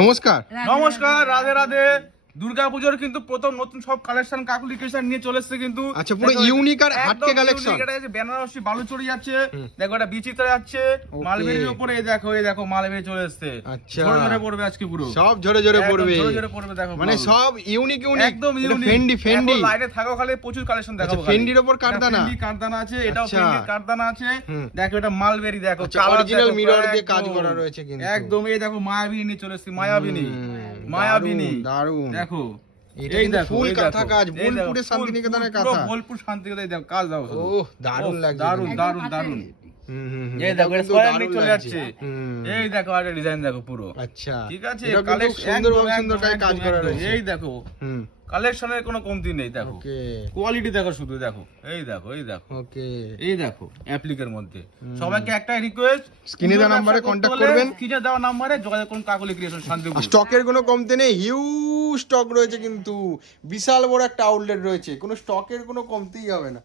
নমস্কার। নমস্কার, রাধে রাধে। দুর্গাপূজার কিন্তু প্রথম নতুন সব কালেকশন কাকুলি কৃষ্ণ নিয়ে চলে এসেছে কিন্তু। আচ্ছা, পুরো ইউনিক আর হাটকে কালেকশন। এটা আছে বেনারসি বালুচরি আছে, দেখো এটা বিচিত্রা আছে, মালবেরির উপরে এই দেখো মালবেরি চলে এসেছে। আচ্ছা, ঝরে ঝরে পড়বে আজকে পুরো, সব ঝরে ঝরে পড়বে, ঝরে ঝরে পড়বে। দেখো মানে সব ইউনিক একদম ইউনিক। ফেন্ডি লাইটে থাকো খালি প্রচুর কালেকশন দেখাবো। ফেন্ডির উপর কারদানা, ফেন্ডি কারদানা আছে, এটাও আচ্ছা। ফেন্ডির কারদানা আছে। দেখো এটা মালবেরি, দেখো অরিজিনাল মিরর দিয়ে কাজ করা রয়েছে কিন্তু একদম। এই দেখো মায়াবিনী নিয়ে চলে এসেছে, মায়াবিনী দারুন। দেখো এই দেখো ফুল কাঁথা কাজ, বোলপুরের শান্তিনিকেতনের কাঁথা, বোলপুর শান্তিনিকেতন দেখো কাজ দাও। ওহ দারুন লাগছে, দারুন দারুন দারুন। এই দেখো এটা স্কয়ার নিক চলে যাচ্ছে। এই দেখো আর ডিজাইন দেখো পুরো। আচ্ছা, ঠিক আছে, এটা কিন্তু কালেকশন সুন্দর সুন্দর কাজ করা রয়েছে। এই দেখো কালেকশনের কোনো কমতি নেই। দেখো ওকে, কোয়ালিটি দেখো শুধু, দেখো এই দেখো ওকে, এই দেখো অ্যাপ্লিকের মধ্যে। সবাইকে একটাই রিকোয়েস্ট, স্ক্রিনে দেওয়া নম্বরে কন্টাক্ট করবেন, স্ক্রিনে দেওয়া নম্বরে যোগাযোগ করুন। কাকুলি ক্রিয়েশন শান্তিপুর। স্টকের কোনো কমতি নেই, হিউজ স্টক রয়েছে কিন্তু, বিশাল বড় একটা আউটলেট রয়েছে, কোনো স্টকের কোনো কমতিই হবে না।